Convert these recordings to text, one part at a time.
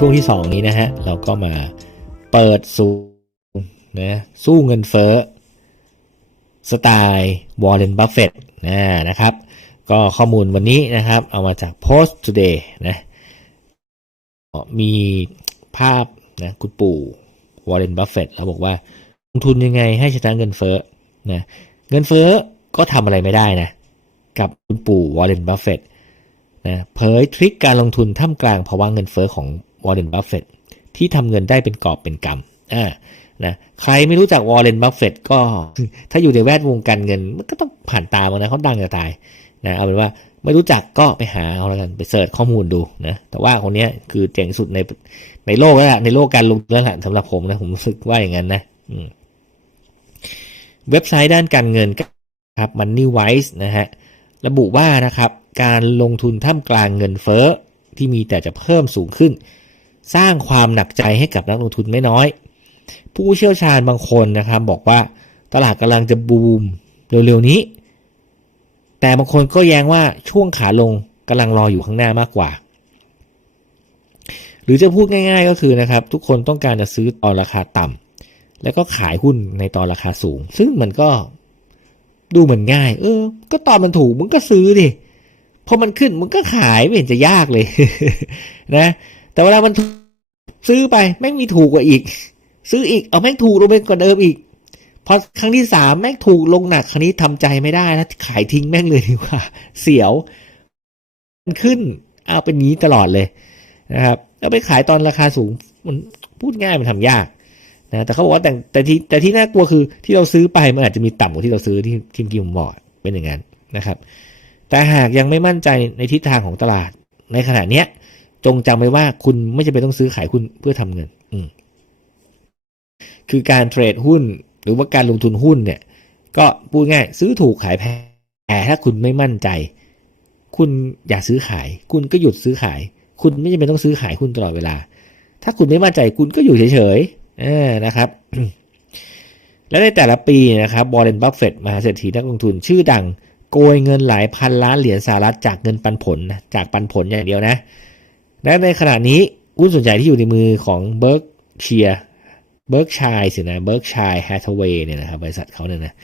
ช่วงที่ 2 นี้นะฮะ เราก็มาเปิดสู้นะสู้เงินเฟ้อสไตล์วอร์เรนบัฟเฟตนะนะครับ ก็ข้อมูลวันนี้นะครับ เอามาจาก Post Today นะมีภาพนะคุณปู่วอร์เรนบัฟเฟตแล้วบอกว่าลงทุนยังไงให้ชนะเงินเฟ้อนะเงินเฟ้อก็ทำอะไรไม่ได้นะ กับคุณปู่วอร์เรนบัฟเฟตนะเผยทริคการลงทุนท่ามกลางภาวะเงินเฟ้อของ วอร์เรนบัฟเฟตที่ทำเงินได้เป็นกอบเป็นกำอ่านะใครไม่รู้จักวอร์เรนบัฟเฟตก็ถ้าอยู่ในแวดวงการเงิน มันก็ต้องผ่านตามานะเขาดังจะตายนะเอาเป็นว่าไม่รู้จักก็ไปหาเอาแล้วกันไปเสิร์ชข้อมูลดูนะแต่ว่าคนนี้คือเจ๋งสุดในในโลกแล้วล่ะในโลกการลงทุนแล้วล่ะสำหรับผมนะผมรู้สึกว่าอย่างนั้นนะอืมเว็บไซต์ด้านการเงินครับ MoneyWise นะฮะระบุว่านะครับ การลงทุนท่ามกลางเงินเฟ้อที่มีแต่จะเพิ่มสูงขึ้น สร้างความหนักใจให้กับนักลงทุนไม่น้อย ผู้เชี่ยวชาญบางคนนะครับบอกว่าตลาดกำลังจะบูมเร็วๆนี้ แต่บางคนก็แย้งว่าช่วงขาลงกำลังรออยู่ข้างหน้ามากกว่า หรือจะพูดง่าย ๆก็คือนะครับ ทุกคนต้องการจะซื้อตอนราคาต่ำแล้วก็ขายหุ้นในตอนราคาสูง ซึ่งมันก็ดูเหมือนง่าย เออ ก็ตอนมันถูกมึงก็ซื้อดิพอมันขึ้นมึงก็ขายไม่เห็นจะยากเลย นะ แต่เวลามัน ซื้อไปแม่งมีถูกกว่าอีก ซื้ออีกเอาแม่งถูกลงไปกว่าเดิมอีกพอครั้งที่สามแม่งถูกลงหนักครั้งนี้ทำใจไม่ได้แล้วขายทิ้งแม่งเลยดีกว่า เสียวมันขึ้นเอาเป็นนี้ตลอดเลยนะครับแล้วไปขายตอนราคาสูงมันพูดง่ายมันทำยากนะแต่เขาบอกว่าแต่แต่ที่แต่ที่น่ากลัวคือที่เราซื้อไปมันอาจจะมีต่ำกว่าที่เราซื้อที่ทีมกิมบอกเป็นอย่างนั้นนะครับ แต่หากยังไม่มั่นใจในทิศทางของตลาดในขณะเนี้ย จงจำไว้ว่าคุณไม่จำเป็นต้องซื้อขายหุ้นเพื่อทำเงิน อืคือการเทรดหุ้น หรือว่าการลงทุนหุ้นเนี่ย ก็พูดง่ายซื้อถูกขายแพงแต่ถ้าคุณไม่มั่นใจ คุณอย่าซื้อขาย คุณก็หยุดซื้อขาย คุณไม่จำเป็นต้องซื้อขายหุ้นตลอดเวลา ถ้าคุณไม่มั่นใจคุณก็อยู่เฉยๆเออนะครับและในแต่ละปีนะครับบอร์เรนบัฟเฟตมหาเศรษฐีนักลงทุนชื่อดัง โกยเงินหลายพันล้านเหรียญสหรัฐจากเงินปันผลนะจากปันผลอย่างเดียวนะ และในขณะนี้หุ้นส่วนใหญ่ที่อยู่ในมือของเบิร์กเชียเบิร์กชัยสินะเบิร์กชัยแฮทเวย์เนี่ยนะครับบริษัทเขาเนี่ยนะ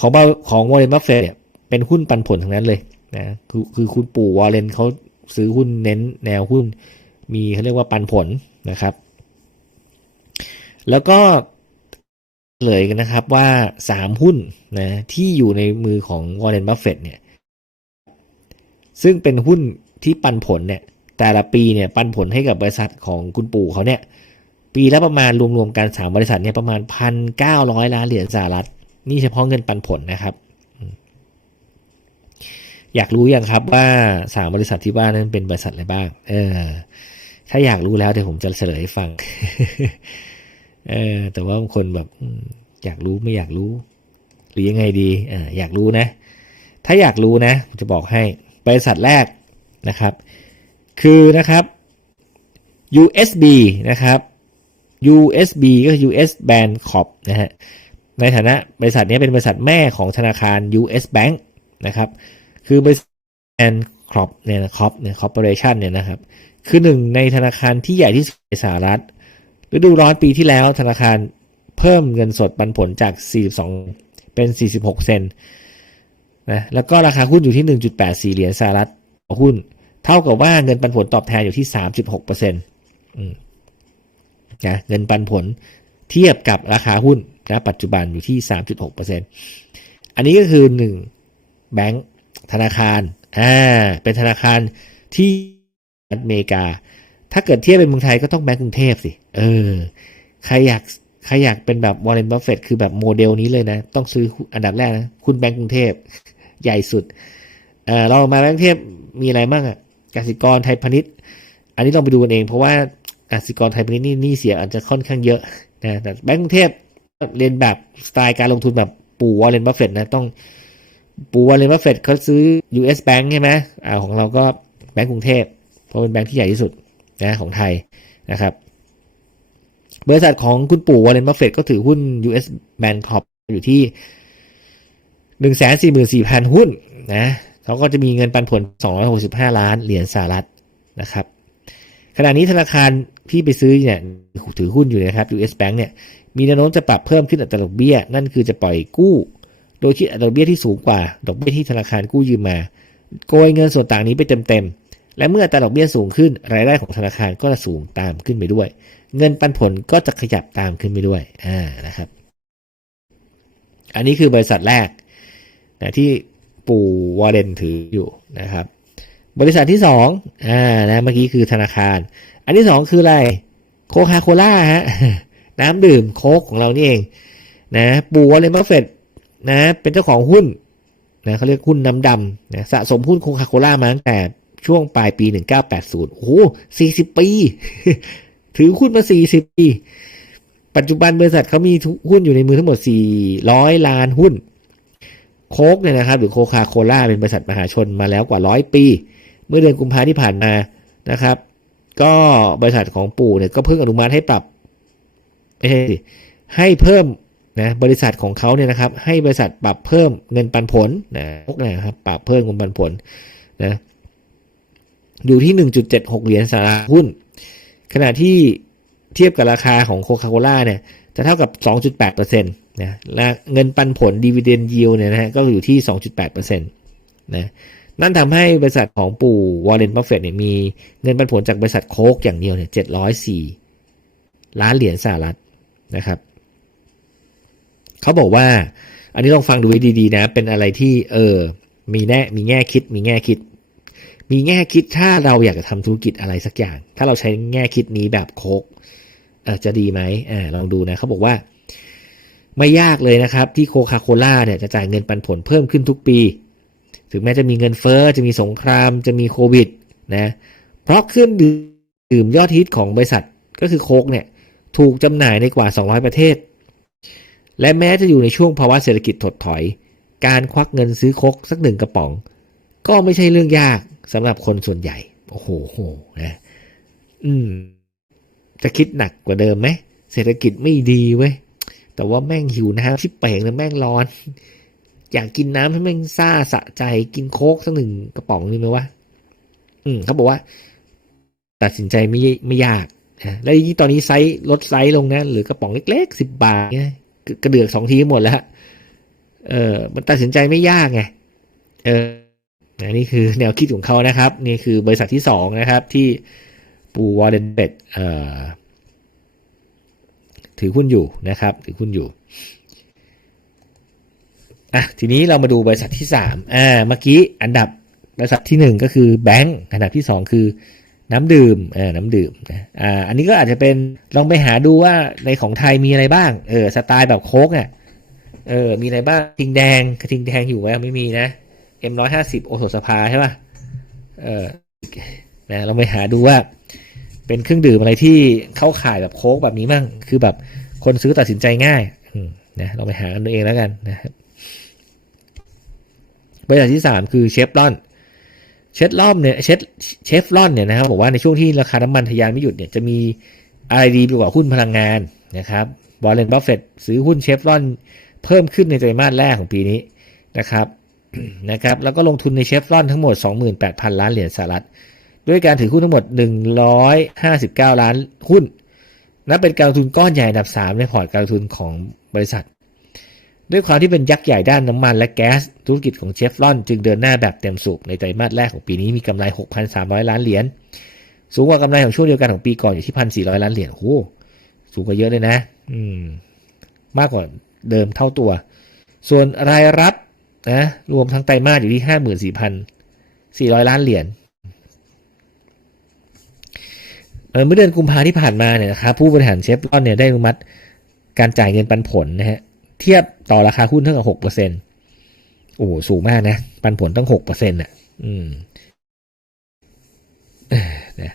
ของของวอร์เรนบัฟเฟตเนี่ยเป็นหุ้นปันผลทั้งนั้นเลยนะคือคือคุณปู่วอร์เรนเขาซื้อหุ้นเน้นแนวหุ้น มีเขาเรียกว่าปันผลนะครับ แล้วก็เลยกันนะครับว่าสามหุ้นนะที่อยู่ในมือของวอร์เรนบัฟเฟตเนี่ย ซึ่งเป็นหุ้นที่ปันผลเนี่ย แต่ละปีเนี่ยปันผลให้กับบริษัทของคุณปู่เขาเนี่ยปีละประมาณรวมๆกันสามบริษัทเนี่ยประมาณพันเก้าร้อยล้านเหรียญสหรัฐ นี่เฉพาะเงินปันผลนะครับ อยากรู้ยังครับว่าสามบริษัทที่ว่านั้นเป็นบริษัทอะไรบ้าง เออ ถ้าอยากรู้แล้วเดี๋ยวผมจะเฉลยให้ฟัง เออ แต่ว่าบางคนแบบอยากรู้ไม่อยากรู้ หรือยังไงดีออยากรู้นะ ถ้าอยากรู้นะผมจะบอกให้บริษัทแรกนะครับ คือนะครับ USB นะครับ USB ก็คือ US Bank Corp นะฮะในฐานะบริษัทนี้เป็นบริษัทแม่ของธนาคาร US Bank นะครับ คือบริษัท Bank Corp เนี่ยคอปเนี่ย Corporation เนี่ยนะครับ คือหนึ่งในธนาคารที่ใหญ่ที่สุดในสหรัฐฤดูร้อนปีที่แล้วธนาคารเพิ่มเงินสดปันผลจาก 42 เป็น 46 เซนนะแล้วก็ราคาหุ้นอยู่ที่ 1.84 เหรียญสหรัฐต่อหุ้น เท่ากับว่าเงินปันผลตอบแทนอยู่ที่ 36เปอร์เซ็นต์นะเงินปันผลเทียบกับราคาหุ้นนะปัจจุบันอยู่ที่ 3.6เปอร์เซ็นต์อันนี้ก็คือ 1 แบงก์ธนาคารอ่าเป็นธนาคารที่อเมริกา ถ้าเกิดเทียบเป็นเมืองไทยก็ต้องแบงก์กรุงเทพสิเออใครอยากใครอยากเป็นแบบวอร์เรนบัฟเฟตคือแบบโมเดลนี้เลยนะ ต้องซื้ออันดับแรกนะคุณแบงก์กรุงเทพใหญ่สุดเออเรามาแบงก์กรุงเทพมีอะไรบ้างอะ สิกรไทยพาณิชย์ อันนี้ต้องไปดูกันเอง เพราะว่ากสิกรไทยพาณิชย์นี่นี่เสียอาจจะค่อนข้างเยอะนะแต่แบงก์กรุงเทพเรียนแบบสไตล์การลงทุนแบบปู่วอร์เรนบัฟเฟตนะต้องปู่วอร์เรนบัฟเฟตเขาซื้อ US Bank ใช่ไหมอ่าของเราก็แบงก์กรุงเทพเพราะเป็นแบงก์ที่ใหญ่ที่สุดนะของไทยนะครับ บริษัทของคุณปู่วอร์เรนบัฟเฟตก็ถือหุ้น US Bank Corp อยู่ที่หนึ่งแสนสี่หมื่นสี่พันหุ้นนะ เขาก็จะมีเงินปันผล 265 ล้านเหรียญสหรัฐนะครับ ขณะนี้ธนาคารที่ไปซื้อเนี่ยถือหุ้นอยู่นะครับ US Bank เนี่ยมีแนวโน้มจะปรับเพิ่มขึ้นอัตราดอกเบี้ย นั่นคือจะปล่อยกู้ โดยคิดอัตราดอกเบี้ยที่สูงกว่า ดอกเบี้ยที่ธนาคารกู้ยืมมา โกยเงินส่วนต่างนี้ไปเต็มๆ และเมื่ออัตราดอกเบี้ยสูงขึ้น รายได้ของธนาคารก็จะสูงตามขึ้นไปด้วย เงินปันผลก็จะขยับตามขึ้นไปด้วยอ่านะครับ อันนี้คือบริษัทแรกนะที่ ปู่วอร์เรนถืออยู่นะครับ บริษัทที่สองอ่านะเมื่อกี้คือธนาคาร อันที่สองคืออะไรโคคาโคล่าฮะน้ำดื่มโค้กของเรานี่เองนะปู่วอร์เรนบัฟเฟตนะเป็นเจ้าของหุ้นนะเขาเรียกหุ้นน้ำดำนะสะสมหุ้นโคคาโคล่ามาตั้งแต่ช่วงปลายปี 1980 โอ้โห40 ปี ถือหุ้นมา 40 ปี ปัจจุบันบริษัทเขามีหุ้นอยู่ในมือทั้งหมด 400 ล้านหุ้น โค้กเนี่ยนะครับ หรือโคคาโคล่าเป็นบริษัทมหาชนมาแล้วกว่า100ปี เมื่อเดือนกุมภาที่ผ่านมานะครับ ก็บริษัทของปู่เนี่ยก็เพิ่งอนุมัติให้ปรับไม่ใช่ให้เพิ่มนะบริษัทของเขาเนี่ยนะครับ ให้บริษัทปรับเพิ่มเงินปันผลนะพวกนะครับปรับเพิ่มเงินปันผลนะอยู่ที่ 1.76 เหรียญสหรัฐหุ้น ขณะที่ เทียบกับราคาของโคคาโคล่าเนี่ยจะเท่ากับ 2.8%นะและเงินปันผลดีเวเดนยิวเนี่ยนะฮะก็อยู่ที่ 2.8%นะนั่นทำให้บริษัทของปู่วอร์เรนบัฟเฟตเนี่ยมีเงินปันผลจากบริษัทโคกอย่างเดียวเนี่ย704 ล้านเหรียญสหรัฐนะครับเขาบอกว่า อันนี้ลองฟังดูไว้ดีๆนะ เป็นอะไรที่เออมีแน่มีแง่คิด มีแง่คิด มีแง่คิดถ้าเราอยากจะทำธุรกิจอะไรสักอย่าง ถ้าเราใช้แง่คิดนี้แบบโคก จะดีไหมอ่าลองดูนะเขาบอกว่า ไม่ยากเลยนะครับ ที่โคคาโคล่าเนี่ยจะจ่ายเงินปันผลเพิ่มขึ้นทุกปี ถึงแม้จะมีเงินเฟอ้อจะมีสงครามจะมีโควิดนะเพราะเครื่องดื่มยอดฮิตของบริษัทก็คือโคกเนี่ยถูกจำหน่ายในกว่า 200 ประเทศ และแม้จะอยู่ในช่วงภาวะเศรษฐกิจถดถอย การควักเงินซื้อโคกสักหนึ่งกระป๋อง ก็ไม่ใช่เรื่องยากสำหรับคนส่วนใหญ่ โอ้โหโหนะอืม จะคิดหนักกว่าเดิมไหมเศรษฐกิจไม่ดีเว้ยแต่ว่าแม่งหิวน้ำที่เป่งแล้วแม่งร้อน อยากกินน้ำให้แม่งซ่าสะใจกินโค้กสักหนึ่งกระป๋องนี่ไหมวะอืมเขาบอกว่า ตัดสินใจไม่ไม่ยากนะแล้วยิ่งตอนนี้ไซส์ลดไซส์ลงนะหรือกระป๋องเล็กๆสิบบาทเนี่ยกระเดือกสองทีหมดแล้วเออมันตัดสินใจไม่ยากไงเออนี่คือแนวคิดของเขานะครับ นี่คือบริษัทที่สองนะครับ ที่ ปูวอร์เดนเบดถือหุ้นอยู่นะครับ ถือหุ้นอยู่อะทีนี้เรามาดูบริษัทที่สามอ่าเมื่อกี้อันดับบริษัทที่หนึ่งก็คือแบงก์อันดับที่สองคือน้ำดื่มเออน้ำดื่มนะอ่าอันนี้ก็อาจจะเป็นลองไปหาดูว่าในของไทยมีอะไรบ้างเออสไตล์แบบโค้กอะเออมีอะไรบ้างทิงแดงกระทิงแดงอยู่ไหมไม่มีนะเอ็มร้อยห้าสิบโอโสสภาใช่ป่ะเออนะเราไปหาดูว่า เป็นเครื่องดื่มอะไรที่เข้าข่ายแบบโค้กแบบนี้มั่ง คือแบบคนซื้อตัดสินใจง่ายนะเราไปหากันเองแล้วกันนะครับบริษัทที่สามคือเชฟรอนเชฟรอนเนี่ยเชฟเชฟรอนเนี่ยนะครับบอกว่าในช่วงที่ราคาน้ำมันทะยานไม่หยุดเนี่ยจะมีอะไรดีไปกว่าหุ้นพลังงานนะครับบอลเลนบัฟเฟตซื้อหุ้นเชฟรอนเพิ่มขึ้นในไตรมาสแรกของปีนี้นะครับนะครับ แล้วก็ลงทุนในเชฟรอนทั้งหมด 28,000 ล้านเหรียญสหรัฐ ด้วยการถือหุ้นทั้งหมด 159 ล้านหุ้น นับเป็นการลงทุนก้อนใหญ่อันดับ 3 ในพอร์ตการลงทุนของบริษัท ด้วยความที่เป็นยักษ์ใหญ่ด้านน้ำมันและแก๊ส ธุรกิจของเชฟรอน จึงเดินหน้าแบบเต็มสูบในไตรมาสแรกของปีนี้มีกำไร 6,300 ล้านเหรียญ สูงกว่ากำไรของช่วงเดียวกันของปีก่อนอยู่ที่ 1,400 ล้านเหรียญ โอ้สูงกว่าเยอะเลยนะ อืม มากกว่าเดิมเท่าตัว ส่วนรายรับนะ รวมทั้งไตรมาสอยู่ที่ 54,400 ล้านเหรียญ เมื่อเดือนกุมภาที่ผ่านมาเนี่ยนะครับผู้บริหารเชฟรอนเนี่ยได้อนุมัติการจ่ายเงินปันผลนะฮะเทียบต่อราคาหุ้นเท่ากับหกเปอร์เซ็นโอ้สูงมากนะ ปันผลต้องหกเปอร์เซ็นต์อะ อืมนะ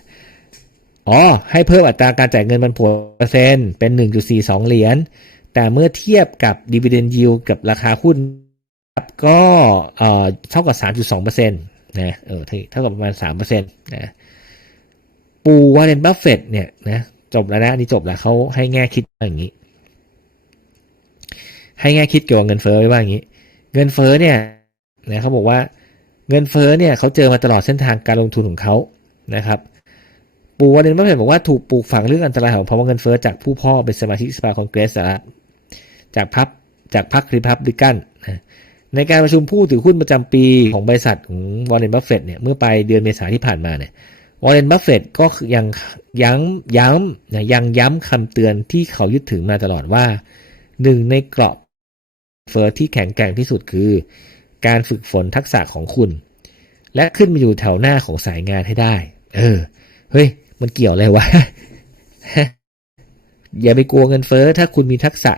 อ๋อ ให้เพิ่มอัตราการจ่ายเงินปันผลเปอร์เซ็นต์เป็นหนึ่งจุดสี่สองเหรียญแต่เมื่อเทียบกับดีเวเดนยิวกับราคาหุ้นก็เอ่อเท่ากับสามจุดสองเปอร์เซ็นต์นะเออเท่ากับประมาณสามเปอร์เซ็นต์นะ ปูวาเรนบัฟเฟตเนี่ยนะจบแล้วนะอันนี้จบแล้วเขาให้แง่คิดอย่างนี้ ให้แง่คิดเกี่ยวกับเงินเฟ้อไว้ว่าอย่างนี้ เงินเฟ้อเนี่ยนะเขาบอกว่าเงินเฟ้อเนี่ยเขาเจอมาตลอดเส้นทางการลงทุนของเขานะครับ ปูวอร์เรนบัฟเฟตบอกว่าถูกปลูกฝังเรื่องอันตรายของภาวะเงินเฟ้อจากผู้พ่อเป็นสมาชิกสภาคองเกรสสหรัฐจากพรรคจากพรรครีพับลิกันนะในการประชุมผู้ถือหุ้นประจำปีของบริษัทของวอร์เรนบัฟเฟตเนี่ยเมื่อปลายเดือนเมษาที่ผ่านมาเนี่ย วอร์เรนบัฟเฟตก็ยังย้ำย้ำนะยังย้ำคำเตือนที่เขายึดถือมาตลอดว่าหนึ่งในเกราะเฟอ้อที่แข็งแกร่งที่สุดคือ การฝึกฝนทักษะของคุณ และขึ้นมาอยู่แถวหน้าของสายงานให้ได้ เออ เฮ้ย มันเกี่ยวอะไรวะ อย่าไปกลัวเงินเฟ้อถ้าคุณมีทักษะ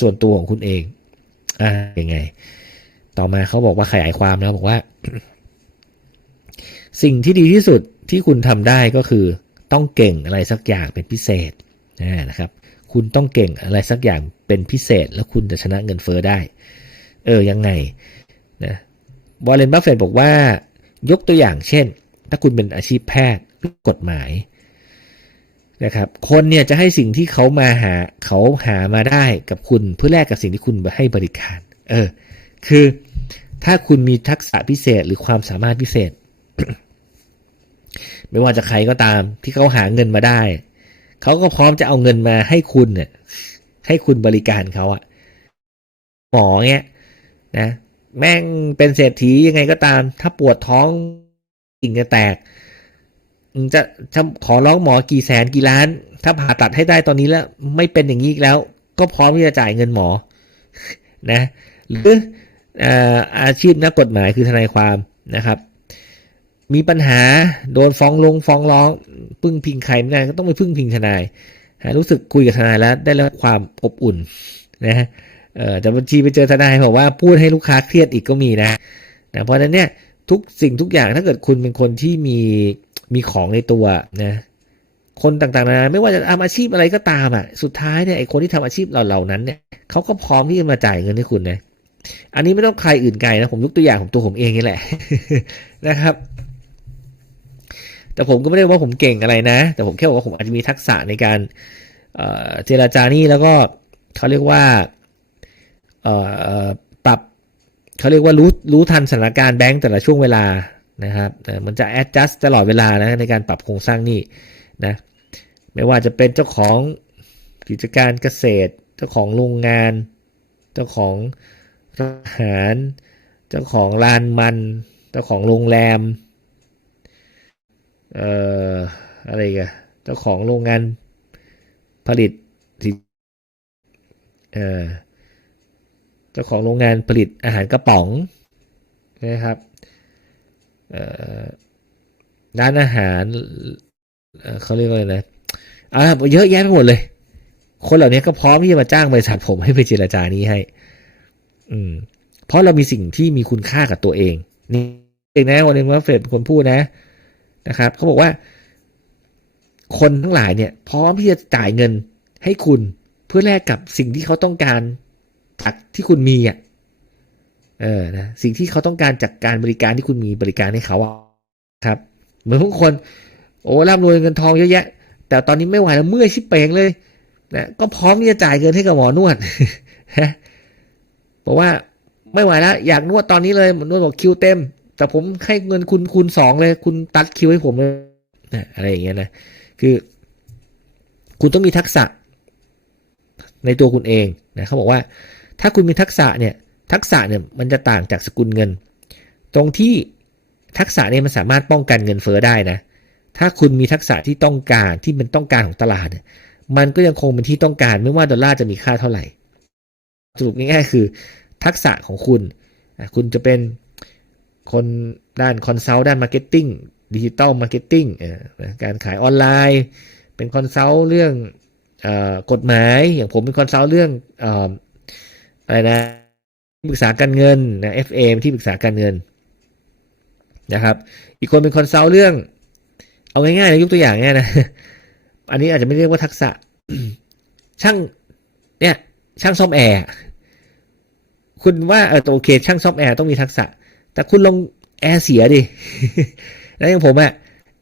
ส่วนตัวของคุณเอง อ่ายังไง ต่อมาเขาบอกว่าขยายความแล้วบอกว่า สิ่งที่ดีที่สุด ที่คุณทำได้ก็คือต้องเก่งอะไรสักอย่างเป็นพิเศษนะครับ คุณต้องเก่งอะไรสักอย่างเป็นพิเศษ แล้วคุณจะชนะเงินเฟ้อได้ เออยังไงนะวอลเลนบัฟเฟตบอกว่ายกตัวอย่างเช่น ถ้าคุณเป็นอาชีพแพทย์กฎหมายนะครับคนเนี่ยจะให้สิ่งที่เขามาหาเขาหามาได้กับคุณเพื่อแลกกับสิ่งที่คุณให้บริการ เออ คือถ้าคุณมีทักษะพิเศษหรือความสามารถพิเศษ ไม่ว่าจะใครก็ตามที่เขาหาเงินมาได้ เขาก็พร้อมจะเอาเงินมาให้คุณเนี่ยให้คุณบริการเขาอะหมอเงี้ยนะแม่งเป็นเศรษฐียังไงก็ตาม ถ้าปวดท้องกิ่งจะแตกจะจะขอร้องหมอกี่แสนกี่ล้าน ถ้าผ่าตัดให้ได้ตอนนี้แล้ว ไม่เป็นอย่างนี้อีกแล้ว ก็พร้อมที่จะจ่ายเงินหมอ นะ หรืออาชีพนักกฎหมายคือทนายความนะครับ มีปัญหาโดนฟ้องลงฟ้องร้อง พึ่งพิงใครไม่ได้ก็ต้องไปพึ่งพิงทนายรู้สึกคุยกับทนายแล้วได้รับความอบอุ่นนะเออแต่บัญชีไปเจอทนายบอกว่าพูดให้ลูกค้าเครียดอีกก็มีนะนะเพราะฉะนั้นเนี่ยทุกสิ่งทุกอย่างถ้าเกิดคุณเป็นคนที่มีมีของในตัวนะคนต่างๆนะไม่ว่าจะทำอาชีพอะไรก็ตามอะสุดท้ายเนี่ยไอ้คนที่ทำอาชีพเราเหล่านั้นเนี่ยเขาก็พร้อมที่จะมาจ่ายเงินให้คุณนะอันนี้ไม่ต้องใครอื่นไกลนะผมยกตัวอย่างของตัวผมเองนี่แหละนะครับ แต่ผมก็ไม่ได้ว่าผมเก่งอะไรนะ แต่ผมแค่บอกว่าผมอาจจะมีทักษะในการเจราจานี่แล้วก็เขาเรียกว่าปรับเขาเรียกว่ารู้รู้ทันสถานการณ์แบงก์แต่ละช่วงเวลานะครับมันจะ adjust ตลอดเวลานะในการปรับโครงสร้างนี่นะไม่ว่าจะเป็นเจ้าของกิจการเกษตร เจ้าของโรงงาน เจ้าของอาหาร เจ้าของลานมัน เจ้าของโรงแรม เอ่ออะไรกันเจ้าของโรงงานผลิตสิเอ่อเจ้าของโรงงานผลิตอาหารกระป๋องนะครับร้านอาหารเขาเรียกว่าอะไรนะอ่าเยอะแยะไปหมดเลย คนเหล่านี้ก็พร้อมที่จะมาจ้างบริษัทผมให้ไปเจรจานี้ให้ อืม เพราะเรามีสิ่งที่มีคุณค่ากับตัวเอง นี่เองนะวันนี้ว่าเฟดเป็นคนพูดนะ นะครับเขาบอกว่า คนทั้งหลายเนี่ย พร้อมที่จะจ่ายเงินให้คุณเพื่อแลกกับสิ่งที่เขาต้องการจากที่คุณมีอะเออนะสิ่งที่เขาต้องการจากการบริการที่คุณมีบริการให้เขาครับ เหมือนทุกคน โอ้ร่ำรวยเงินทองเยอะแยะ แต่ตอนนี้ไม่ไหวแล้วเมื่อยชิบเปงเลยนะก็พร้อมที่จะจ่ายเงินให้กับหมอนวดฮะบอกว่าไม่ไหวแล้วอยากนวดตอนนี้เลยหมอนวดบอกคิวเต็ม แต่ผมให้เงินคุณคูณสองเลย คุณตัดคิวให้ผมเลยนะอะไรอย่างเงี้ยนะคือ คุณต้องมีทักษะ ในตัวคุณเองนะเขาบอกว่า ถ้าคุณมีทักษะเนี่ย ทักษะเนี่ยมันจะต่างจากสกุลเงิน ตรงที่ทักษะเนี่ยมันสามารถป้องกันเงินเฟ้อได้นะ ถ้าคุณมีทักษะที่ต้องการที่เป็นต้องการของตลาดเนี่ยมันก็ยังคงเป็นที่ต้องการไม่ว่าดอลลาร์จะมีค่าเท่าไหร่สรุปง่ายๆคือ ทักษะของคุณ คุณจะเป็น คนด้านคอนซัลท์ด้านมาร์เก็ตติ้งดิจิตอลมาร์เก็ตติ้งการขายออนไลน์ เป็นคอนซัลท์เรื่องอกฎหมาย อย่างผมเป็นคอนซัลท์เรื่องอะไรนะปรึกษาการเงินนะ FA ที่ปรึกษาการเงินนะครับ อีกคนเป็นคอนซัลท์เรื่อง เอาง่ายๆนะยกตัวอย่างง่ายนะอันนี้อาจจะไม่เรียกว่าทักษะ ช่างเนี่ย ช่างซ่อมแอร์คุณว่าเออโอเค ช่างซ่อมแอร์ต้องมีทักษะ แต่คุณลงแอร์เสียดิ แล้วอย่างผมอะ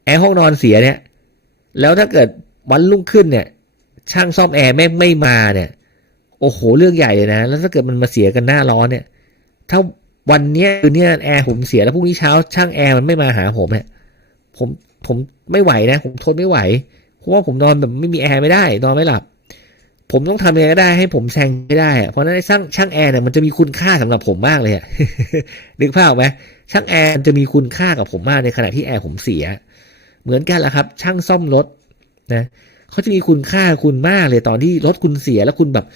แอร์ห้องนอนเสียเนี่ย แล้วถ้าเกิดวันรุ่งขึ้นเนี่ย ช่างซ่อมแอร์แม่งไม่มาเนี่ย โอ้โหเรื่องใหญ่เลยนะ แล้วถ้าเกิดมันมาเสียกันหน้าร้อนเนี่ย ถ้าวันเนี้คืนนี้แอร์ผมเสียแล้วพรุ่งนี้เช้า ช่างแอร์มันไม่มาหาผมเนี่ย ผมผมไม่ไหวนะ ผมทนไม่ไหว เพราะว่าผมนอนแบบไม่มีแอร์ไม่ได้ นอนไม่หลับ ผมต้องทำยังไงก็ได้ให้ผมแซงไม่ได้อะเพราะนั้นช่างช่างแอร์เนี่ยมันจะมีคุณค่าสำหรับผมมากเลยอะนึกภาพออกไหมช่างแอร์จะมีคุณค่ากับผมมากในขณะที่แอร์ผมเสีย เหมือนกันแหละครับ ช่างซ่อมรถนะเขาจะมีคุณค่าคุณมากเลยตอนที่รถคุณเสียแล้วคุณแบบ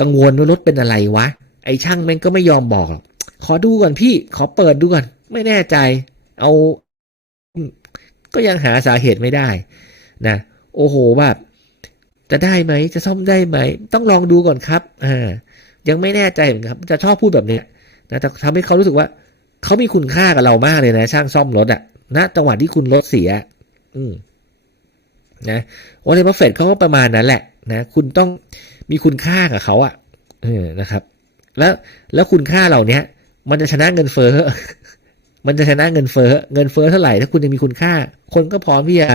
กังวลว่ารถเป็นอะไรวะ ไอ้ช่างแม่งก็ไม่ยอมบอกหรอกขอดูก่อนพี่ ขอเปิดดูก่อน ไม่แน่ใจ เอา ก็ยังหาสาเหตุไม่ได้ นะ โอ้โหแบบ จะได้ไหมจะซ่อมได้ไหม ต้องลองดูก่อนครับ อ่า ยังไม่แน่ใจเหมือนกันครับ จะชอบพูดแบบเนี้ยนะแต่ทำให้เขารู้สึกว่า เขามีคุณค่ากับเรามากเลยนะ ช่างซ่อมรถอะณจังหวะที่คุณรถเสีย อืมนะวอลเลย์บัฟเฟตเขาก็ประมาณนั้นแหละ นะ คุณต้องมีคุณค่ากับเขาอะเออนะครับ แล้วแล้วคุณค่าเหล่าเนี้ยมันจะชนะเงินเฟ้อมันจะชนะเงินเฟ้อเงินเฟ้อเท่าไหร่ถ้าคุณยังมีคุณค่า คนก็พร้อมที่จะ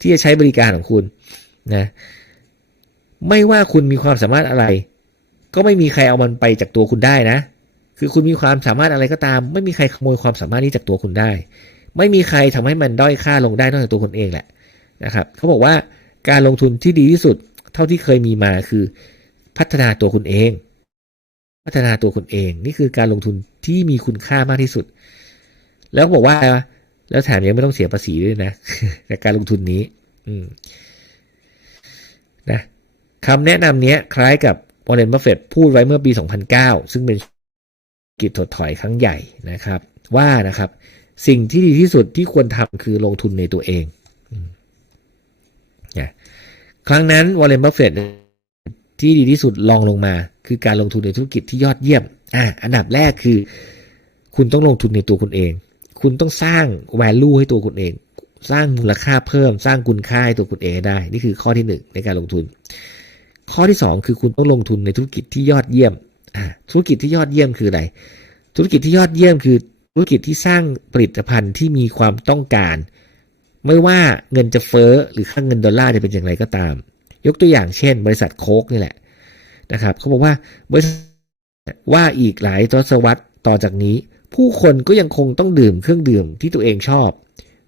ที่จะใช้บริการของคุณ นะ ไม่ว่าคุณมีความสามารถอะไร ก็ไม่มีใครเอามันไปจากตัวคุณได้นะ คือคุณมีความสามารถอะไรก็ตาม ไม่มีใครขโมยความสามารถนี้จากตัวคุณได้ ไม่มีใครทำให้มันด้อยค่าลงได้นอกจากตัวคุณเองแหละนะครับเขาบอกว่าการลงทุนที่ดีที่สุด เท่าที่เคยมีมาคือ พัฒนาตัวคุณเอง พัฒนาตัวคุณเอง นี่คือการลงทุนที่มีคุณค่ามากที่สุด แล้วบอกว่าแล้วแถมยังไม่ต้องเสียภาษีด้วยนะจากการลงทุนนี้ อืม นะ คำแนะนำนี้คล้ายกับวอร์เรนบัฟเฟตพูดไว้เมื่อปี 2009 ซึ่งเป็นกิจถดถอยครั้งใหญ่นะครับ ว่านะครับสิ่งที่ดีที่สุดที่ควรทำคือลงทุนในตัวเองนะครั้งนั้นวอร์เรนบัฟเฟตที่ดีที่สุดลองลงมา คือการลงทุนในธุรกิจที่ยอดเยี่ยมอะอันดับแรกคือ คุณต้องลงทุนในตัวคุณเอง คุณต้องสร้าง value ให้ตัวคุณเอง สร้างมูลค่าเพิ่ม สร้างคุณค่าให้ตัวคุณเองได้ นี่คือข้อที่หนึ่งในการลงทุน ข้อที่สองคือคุณต้องลงทุนในธุรกิจที่ยอดเยี่ยม ธุรกิจที่ยอดเยี่ยมคืออะไร ธุรกิจที่ยอดเยี่ยมคือธุรกิจที่สร้างผลิตภัณฑ์ที่มีความต้องการ ไม่ว่าเงินจะเฟ้อหรือค่าเงินดอลลาร์จะเป็นอย่างไรก็ตาม ยกตัวอย่างเช่น บริษัทโค้กนี่แหละนะครับเขาบอกว่าบริษัทว่าอีกหลายทศวรรษต่อจากนี้ ผู้คนก็ยังคงต้องดื่มเครื่องดื่มที่ตัวเองชอบ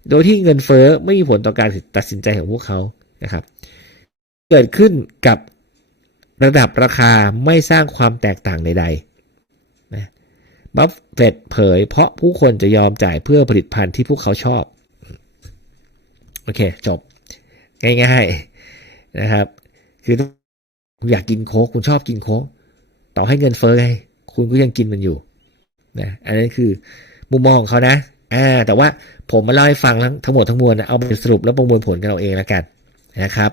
โดยที่เงินเฟ้อไม่มีผลต่อการตัดสินใจของพวกเขานะครับ เกิดขึ้นกับ ระดับราคาไม่สร้างความแตกต่างใดๆนะบัฟเฟตเผย เพราะผู้คนจะยอมจ่ายเพื่อผลิตภัณฑ์ที่พวกเขาชอบ โอเค จบ ง่ายๆนะครับ คือคุณอยากกินโค้กคุณชอบกินโค้กต่อให้เงินเฟ้อไงคุณก็ยังกินมันอยู่นะอันนั้นคือมุมมองของเขานะอ่าแต่ว่าผมมาเล่าให้ฟังทั้งทั้งหมดทั้งมวลนะเอาไปสรุปแล้วประมวลผลกันเอาเองแล้วกันนะครับ